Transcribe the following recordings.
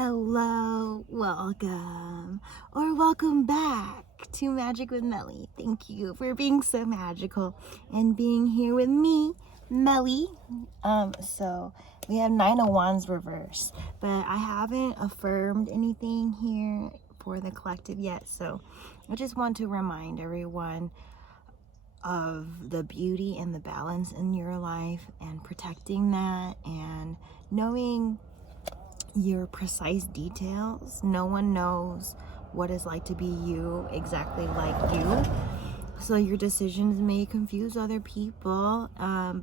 Hello, welcome, or welcome back to Magic with Melly. Thank you for being so magical and being here with me, Melly. So we have Nine of Wands reverse, but I haven't affirmed anything here for the collective yet. So I just want to remind everyone of the beauty and the balance in your life and protecting that and knowing your precise details. No one knows what it's like to be you exactly like you, so your decisions may confuse other people,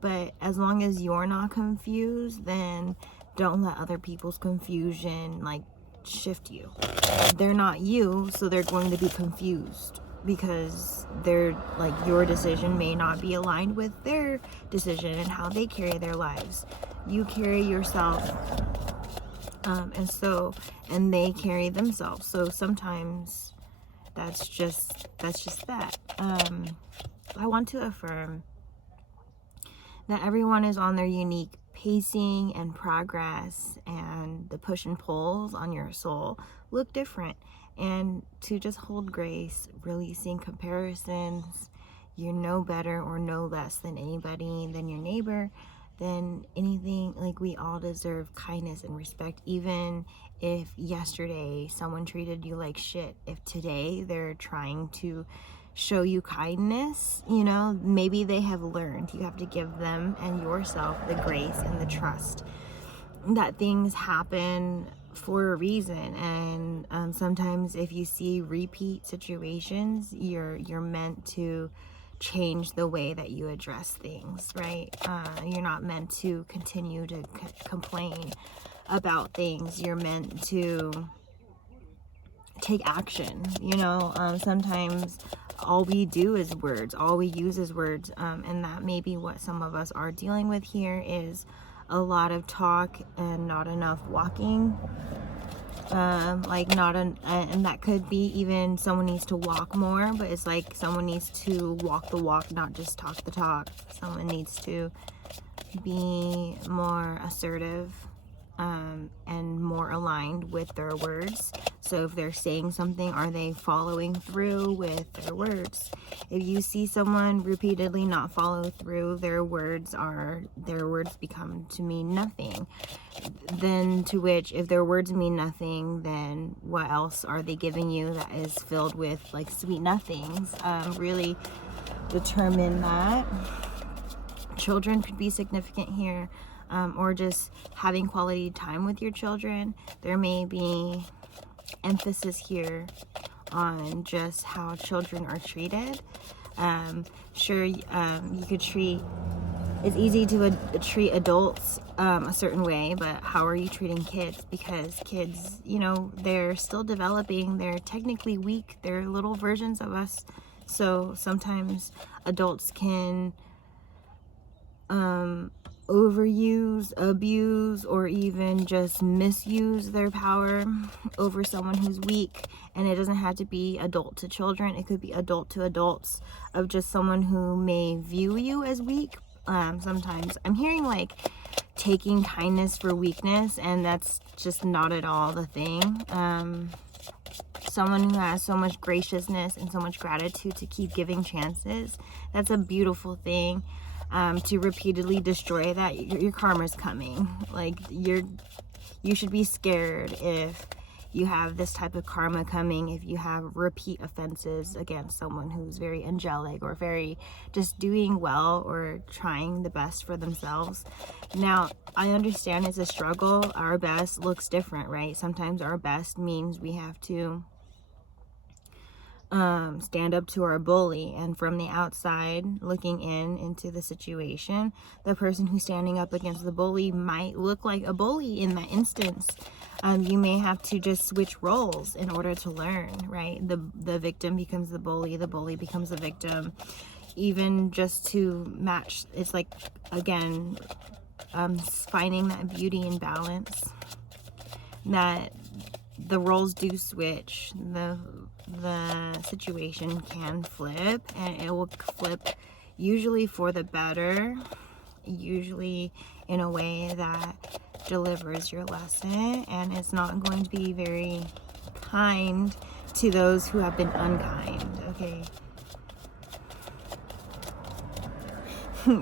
but as long as you're not confused, then don't let other people's confusion like shift you. They're not you, so they're going to be confused because they're like, your decision may not be aligned with their decision and how they carry their lives. You carry yourself, and they carry themselves. So sometimes that's just that. I want to affirm that everyone is on their unique pacing and progress, and the push and pulls on your soul look different, and to just hold grace, releasing comparisons. You're no better or no less than anybody, than your neighbor, than anything. Like, we all deserve kindness and respect, even if yesterday someone treated you like shit. If today they're trying to show you kindness, you know, maybe they have learned. You have to give them and yourself the grace and the trust that things happen for a reason. And sometimes if you see repeat situations, you're meant to change the way that you address things, right? You're not meant to continue to complain about things. You're meant to take action, you know. Sometimes all we do is words, all we use is words, and that may be what some of us are dealing with here, is a lot of talk and not enough walking. And that could be even someone needs to walk more, but it's like someone needs to walk the walk, not just talk the talk. Someone needs to be more assertive, and more aligned with their words. So if they're saying something, are they following through with their words? If you see someone repeatedly not follow through, their words become to mean nothing. Then to which, if their words mean nothing, then what else are they giving you that is filled with like sweet nothings? Really determine that. Children could be significant here, or just having quality time with your children. There may be emphasis here on just how children are treated. You could treat, it's easy to treat adults a certain way, but how are you treating kids? Because kids, you know, they're still developing, they're technically weak, they're little versions of us. So sometimes adults can overuse, abuse, or even just misuse their power over someone who's weak. And it doesn't have to be adult to children, it could be adult to adults, of just someone who may view you as weak. Sometimes I'm hearing like taking kindness for weakness, and that's just not at all the thing. Someone who has so much graciousness and so much gratitude to keep giving chances, that's a beautiful thing. To repeatedly destroy that, your karma's coming. Like, you should be scared if you have this type of karma coming, if you have repeat offenses against someone who's very angelic or very just doing well or trying the best for themselves. Now, I understand it's a struggle. Our best looks different, right? Sometimes our best means we have to stand up to our bully, and from the outside looking into the situation, the person who's standing up against the bully might look like a bully in that instance. You may have to just switch roles in order to learn, right? The victim becomes the bully becomes the victim, even just to match. It's like, again, finding that beauty and balance, that the roles do switch. The situation can flip, and it will flip usually for the better, usually in a way that delivers your lesson, and it's not going to be very kind to those who have been unkind, okay?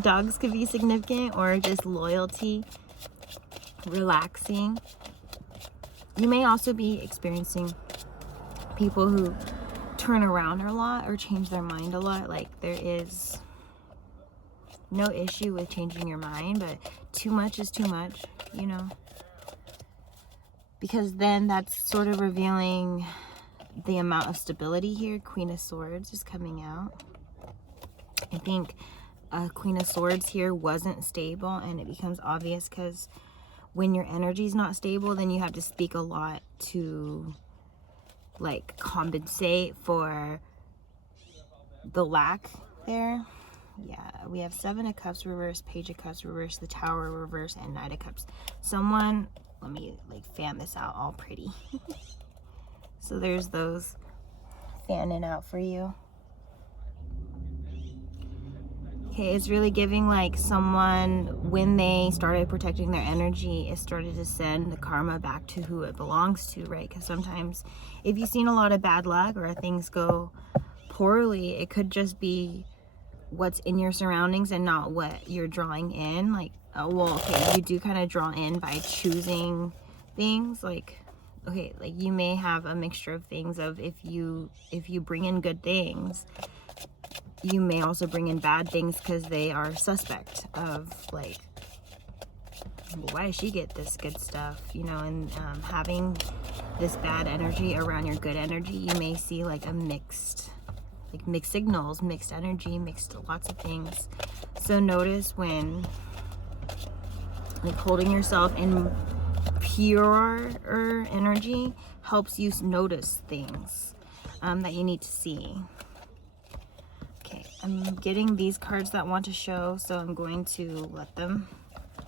Dogs could be significant, or just loyalty, relaxing. You may also be experiencing people who turn around a lot or change their mind a lot. Like, there is no issue with changing your mind, but too much is too much, you know? Because then that's sort of revealing the amount of stability here. Queen of Swords is coming out. I think Queen of Swords here wasn't stable, and it becomes obvious because when your energy is not stable, then you have to speak a lot to like compensate for the lack there. Yeah, we have 7 of Cups reverse, Page of Cups reverse, the Tower reverse, and Knight of Cups. Someone, let me like fan this out all pretty. So there's those fanning out for you. Okay, it's really giving like someone, when they started protecting their energy, it started to send the karma back to who it belongs to, right? Because sometimes if you've seen a lot of bad luck or things go poorly, it could just be what's in your surroundings and not what you're drawing in. Like, oh, well, okay, you do kind of draw in by choosing things. Like, okay, like you may have a mixture of things of if you bring in good things, you may also bring in bad things because they are suspect of like, why does she get this good stuff, you know? And having this bad energy around your good energy, you may see like a mixed signals, mixed energy, mixed lots of things. So notice when like holding yourself in purer energy helps you notice things that you need to see. Okay, I'm getting these cards that want to show, so I'm going to let them.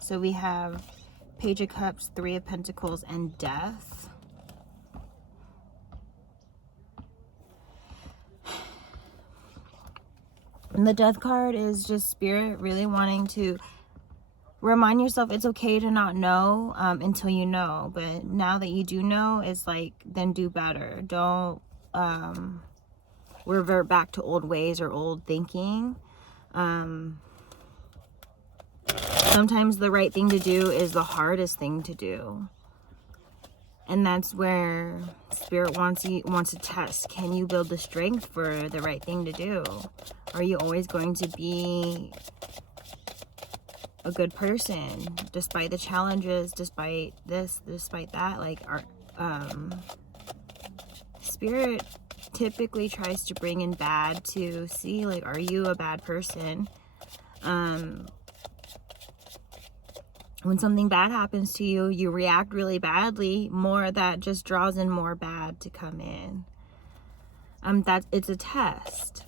So we have Page of Cups, 3 of Pentacles, and Death. And the Death card is just Spirit really wanting to remind yourself it's okay to not know until you know. But now that you do know, it's like, then do better. Don't revert back to old ways or old thinking. Sometimes the right thing to do is the hardest thing to do. And that's where Spirit wants to test. Can you build the strength for the right thing to do? Are you always going to be a good person despite the challenges, despite this, despite that? Like, Spirit typically tries to bring in bad to see, like, are you a bad person? When something bad happens to you, you react really badly. More that just draws in more bad to come in. That it's a test.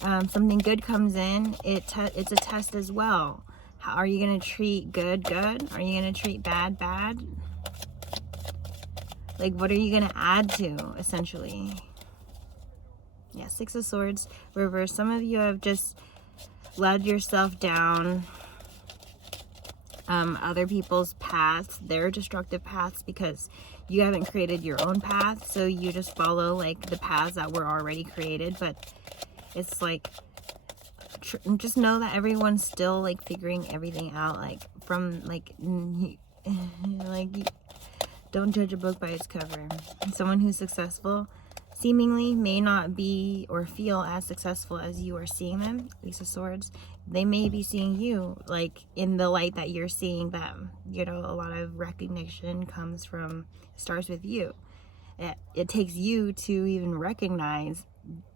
Something good comes in, it's a test as well. How are you going to treat good good? Are you going to treat bad bad? Like, what are you going to add to, essentially? Yeah, 6 of Swords reverse. Some of you have just led yourself down other people's paths, their destructive paths, because you haven't created your own path. So you just follow like the paths that were already created. But it's like, just know that everyone's still like figuring everything out. Like, from like don't judge a book by its cover. Someone who's successful seemingly may not be or feel as successful as you are seeing them. Ace of Swords. They may be seeing you like in the light that you're seeing them. You know, a lot of recognition starts with you. It takes you to even recognize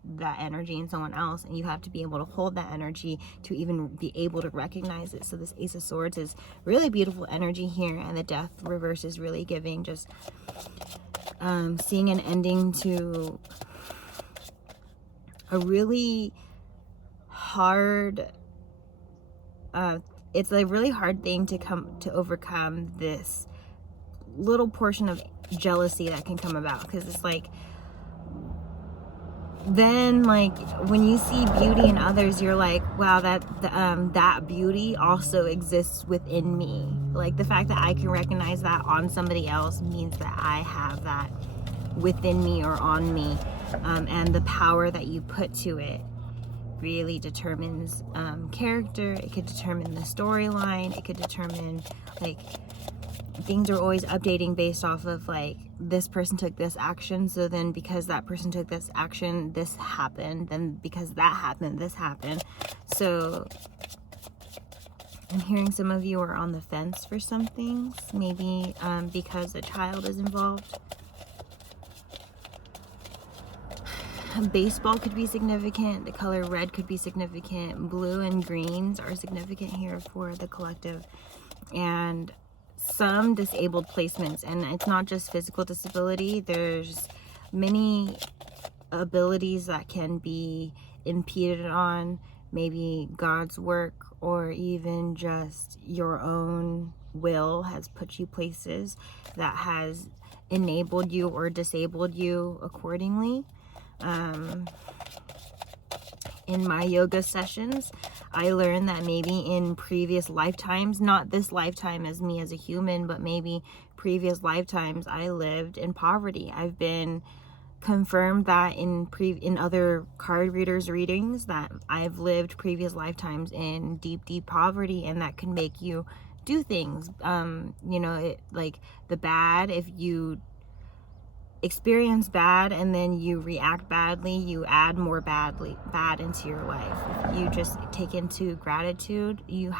that energy in someone else, and you have to be able to hold that energy to even be able to recognize it. So this Ace of Swords is really beautiful energy here, and the Death reverse is really giving just seeing an ending to a really hard it's a really hard thing to overcome, this little portion of jealousy that can come about, because it's like then like when you see beauty in others, you're like, wow, that beauty also exists within me. Like the fact that I can recognize that on somebody else means that I have that within me or on me, and the power that you put to it really determines character. It could determine the storyline. It could determine, like, things are always updating based off of like, this person took this action, so then because that person took this action, this happened, then because that happened, this happened. So I'm hearing some of you are on the fence for some things, maybe because a child is involved. Baseball could be significant. The color red could be significant. Blue and greens are significant here for the collective. And some disabled placements. And it's not just physical disability. There's many abilities that can be impeded on. Maybe God's work, or even just your own will has put you places that has enabled you or disabled you accordingly. In my yoga sessions, I learned that maybe in previous lifetimes, not this lifetime as me as a human, but maybe previous lifetimes, I lived in poverty. I've been confirmed that in other card readers' readings that I've lived previous lifetimes in deep poverty, and that can make you do things. You know, like the bad, if you experience bad and then you react badly, you add more bad into your life. If you just take into gratitude, you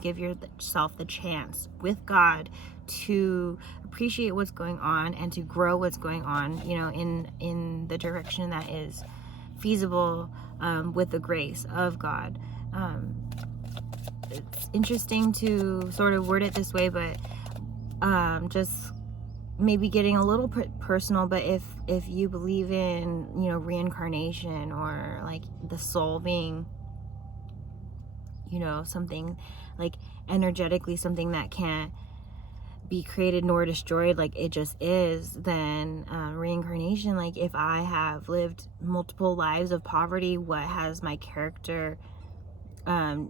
give yourself the chance with God to appreciate what's going on and to grow what's going on, you know, in the direction that is feasible, with the grace of God. It's interesting to sort of word it this way, but just maybe getting a little personal, but if you believe in, you know, reincarnation, or like the soul being, you know, something like energetically something that can't be created nor destroyed, like it just is, then reincarnation, like if I have lived multiple lives of poverty, what has my character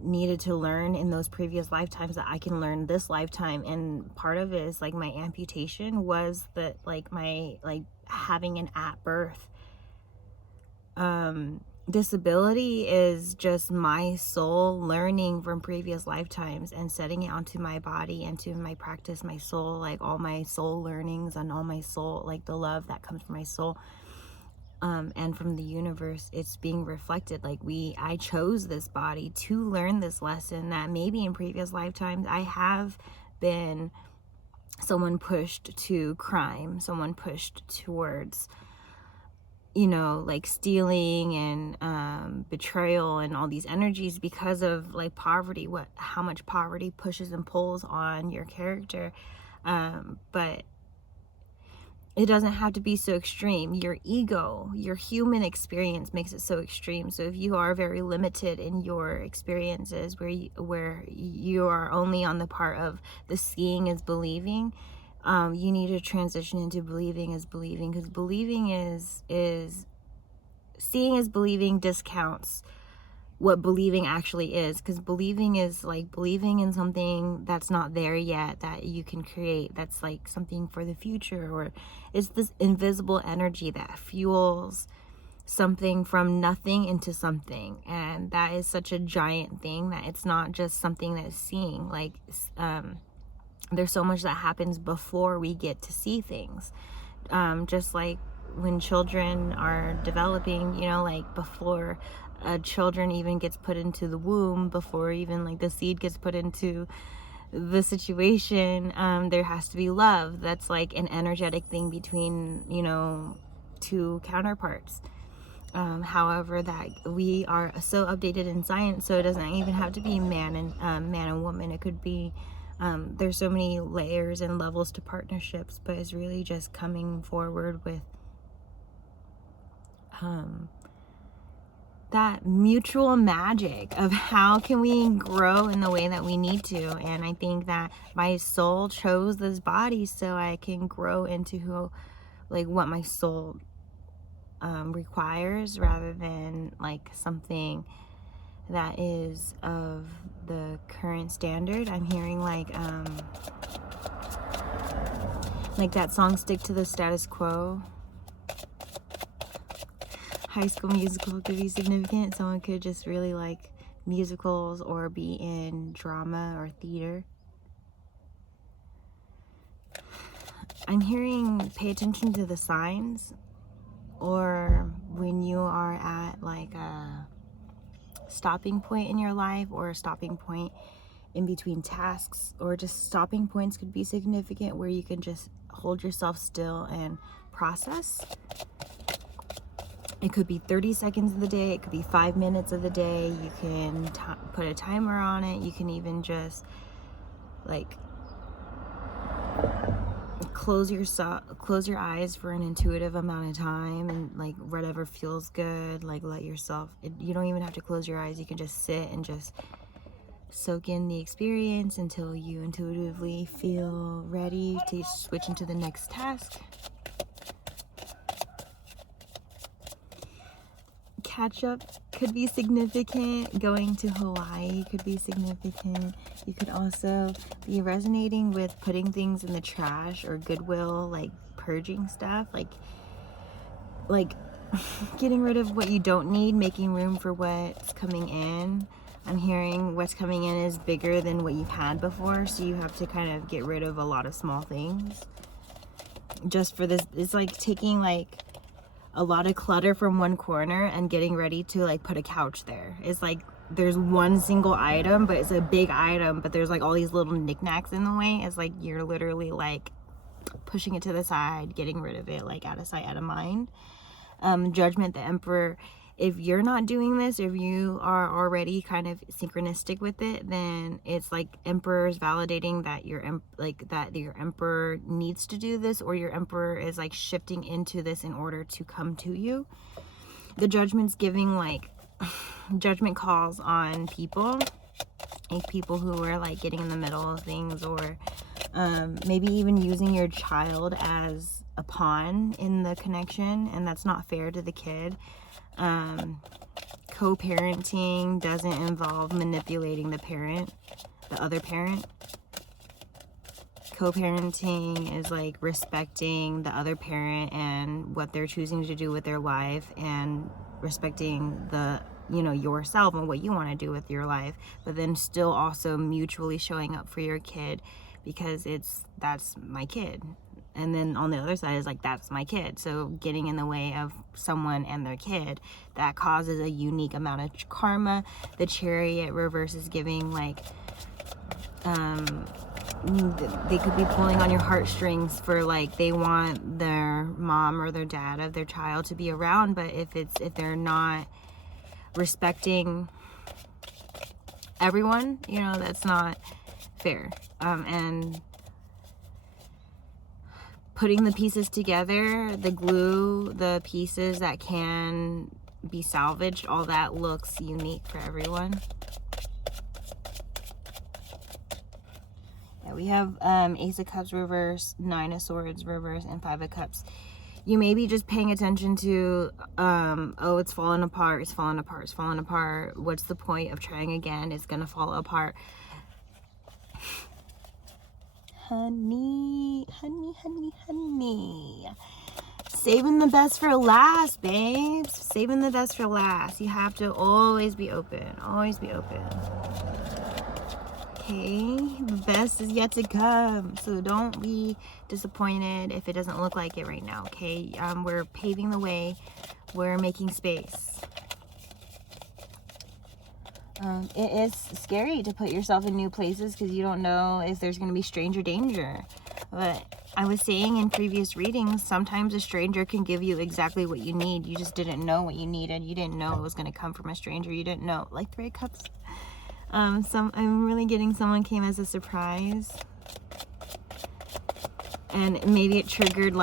needed to learn in those previous lifetimes that I can learn this lifetime? And part of it is like my amputation was that, like, my, like, having an at birth disability is just my soul learning from previous lifetimes and setting it onto my body and to my practice, my soul, like all my soul learnings and all my soul, like the love that comes from my soul. And from the universe, it's being reflected. Like I chose this body to learn this lesson, that maybe in previous lifetimes I have been someone pushed to crime, someone pushed towards, you know, like stealing and betrayal and all these energies because of like poverty, how much poverty pushes and pulls on your character. But it doesn't have to be so extreme. Your ego, your human experience makes it so extreme. So if you are very limited in your experiences, where you are only on the part of the seeing is believing, you need to transition into believing is believing, because believing is seeing is believing discounts what believing actually is, because believing is like believing in something that's not there yet, that you can create, that's like something for the future, or it's this invisible energy that fuels something from nothing into something. And that is such a giant thing that it's not just something that's seeing. Like there's so much that happens before we get to see things, just like when children are developing, you know, like before children even gets put into the womb, before even like the seed gets put into the situation, there has to be love. That's like an energetic thing between, you know, two counterparts. However, that we are so updated in science, so it doesn't even have to be man and woman. It could be there's so many layers and levels to partnerships, but it's really just coming forward with that mutual magic of how can we grow in the way that we need to. And I think that my soul chose this body so I can grow into what my soul requires, rather than like something that is of the current standard. I'm hearing like that song "Stick to the Status Quo." High School Musical could be significant. Someone could just really like musicals or be in drama or theater. I'm hearing pay attention to the signs, or when you are at like a stopping point in your life, or a stopping point in between tasks, or just stopping points could be significant where you can just hold yourself still and process. It could be 30 seconds of the day, it could be 5 minutes of the day. You can put a timer on it. You can even just like close your eyes for an intuitive amount of time, and like whatever feels good, like let yourself, you don't even have to close your eyes. You can just sit and just soak in the experience until you intuitively feel ready to switch into the next task. Catch up could be significant. Going to Hawaii could be significant. You could also be resonating with putting things in the trash or Goodwill, like purging stuff, like getting rid of what you don't need, making room for what's coming in. I'm hearing what's coming in is bigger than what you've had before, so you have to kind of get rid of a lot of small things just for this. It's like taking like a lot of clutter from one corner and getting ready to like put a couch there. It's like there's one single item, but it's a big item, but there's like all these little knickknacks in the way. It's like you're literally like pushing it to the side, getting rid of it, like out of sight, out of mind. Judgment, the Emperor. If you're not doing this, if you are already kind of synchronistic with it, then it's like Emperor's validating that your Emperor needs to do this, or your Emperor is like shifting into this in order to come to you. The Judgment's giving like judgment calls on people, like people who are like getting in the middle of things, or maybe even using your child as a pawn in the connection, and that's not fair to the kid. Co-parenting doesn't involve manipulating the other parent. Co-parenting is like respecting the other parent and what they're choosing to do with their life, and respecting yourself and what you want to do with your life, but then still also mutually showing up for your kid, because that's my kid. And then on the other side is like, that's my kid. So getting in the way of someone and their kid, that causes a unique amount of karma. The Chariot reverse is giving like, they could be pulling on your heartstrings for like, they want their mom or their dad of their child to be around, but if they're not respecting everyone, that's not fair. And putting the pieces together, the glue, the pieces that can be salvaged, all that looks unique for everyone. Yeah, we have Ace of Cups reverse, Nine of Swords reverse, and Five of Cups. You may be just paying attention to, it's falling apart, it's falling apart, it's falling apart. What's the point of trying again? It's gonna fall apart. Honey. Saving the best for last, babes. Saving the best for last. You have to always be open. Always be open. Okay, the best is yet to come. So don't be disappointed if it doesn't look like it right now, okay? We're paving the way. We're making space. It is scary to put yourself in new places because you don't know if there's going to be stranger danger. But I was saying in previous readings, sometimes a stranger can give you exactly what you need. You just didn't know what you needed. You didn't know it was going to come from a stranger. You didn't know. Like Three of Cups. I'm really getting someone came as a surprise. And maybe it triggered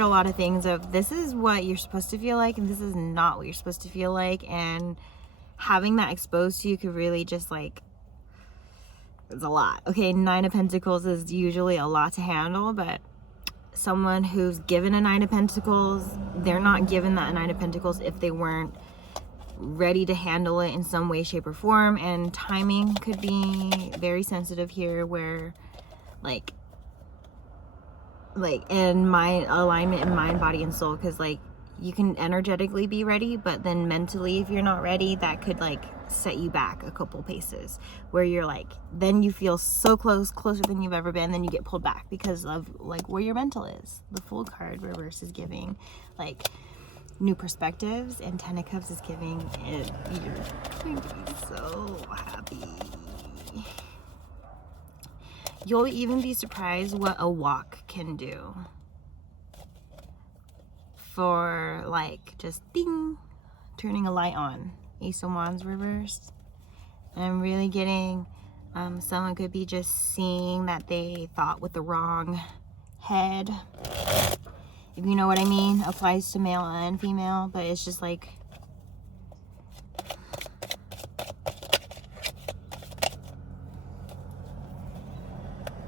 a lot of things of, this is what you're supposed to feel like and this is not what you're supposed to feel like, and having that exposed to you could really just like, it's a lot. Okay, Nine of Pentacles is usually a lot to handle, but someone who's given a Nine of Pentacles, they're not given that Nine of Pentacles if they weren't ready to handle it in some way, shape, or form. And timing could be very sensitive here, where like in my alignment in mind, body, and soul, because like you can energetically be ready, but then mentally, if you're not ready, that could like set you back a couple paces, where you're like, then you feel so closer than you've ever been, then you get pulled back because of like where your mental is. The Fool card reverse is giving like new perspectives, and Ten of Cups is giving it, you're going to be so happy. You'll even be surprised what a walk can do for like just ding, turning a light on. Ace of Wands reversed. And I'm really getting someone could be just seeing that they thought with the wrong head, if you know what I mean. Applies to male and female, but it's just like,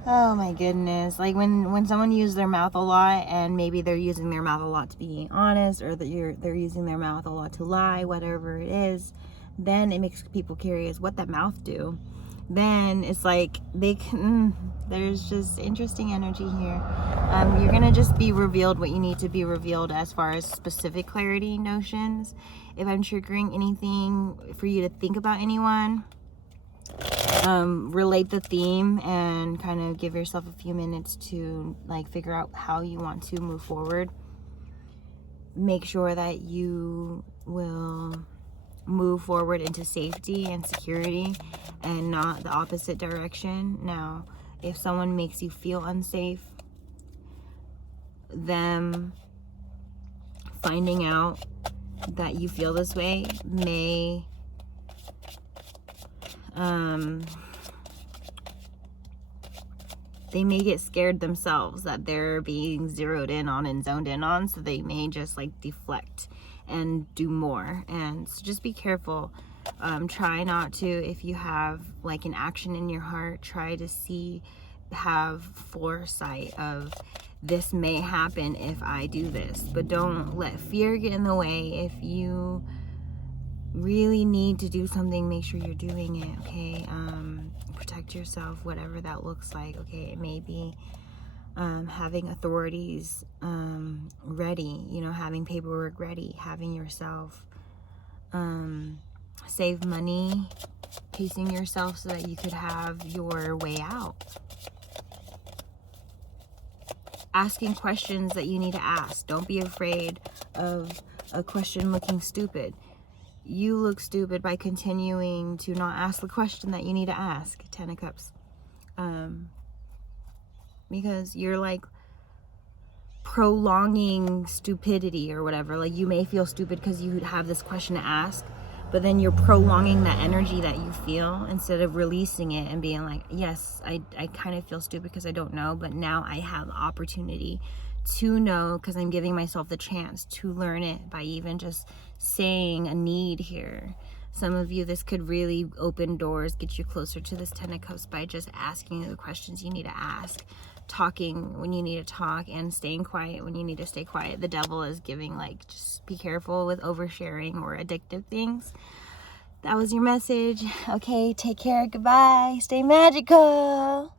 oh my goodness, like when someone uses their mouth a lot, and maybe they're using their mouth a lot to be honest, or that they're using their mouth a lot to lie, whatever it is, then it makes people curious what that mouth do. Then it's like they can, there's just interesting energy here. You're gonna just be revealed what you need to be revealed as far as specific clarity notions. If I'm triggering anything for you to think about anyone, relate the theme and kind of give yourself a few minutes to like figure out how you want to move forward. Make sure that you will move forward into safety and security and not the opposite direction. Now, if someone makes you feel unsafe, them finding out that you feel this way may they may get scared themselves that they're being zeroed in on and zoned in on, so they may just like deflect and do more. And so just be careful. Try not to, if you have like an action in your heart, try to have foresight of, this may happen if I do this, but don't let fear get in the way. If you really need to do something, make sure you're doing it, okay? Protect yourself, whatever that looks like, okay? It may be having authorities ready, you know, having paperwork ready, having yourself save money, pacing yourself so that you could have your way out. Asking questions that you need to ask. Don't be afraid of a question looking stupid. You look stupid by continuing to not ask the question that you need to ask. Ten of Cups. Because you're like prolonging stupidity or whatever. Like you may feel stupid because you have this question to ask, but then you're prolonging that energy that you feel instead of releasing it and being like, yes, I kind of feel stupid because I don't know, but now I have the opportunity to know because I'm giving myself the chance to learn it by even just saying a need here. Some of you, this could really open doors, get you closer to this Ten of Cups by just asking the questions you need to ask, talking when you need to talk, and staying quiet when you need to stay quiet. The devil is giving like, just be careful with oversharing or addictive things. That was your message. Okay, take care. Goodbye. Stay magical.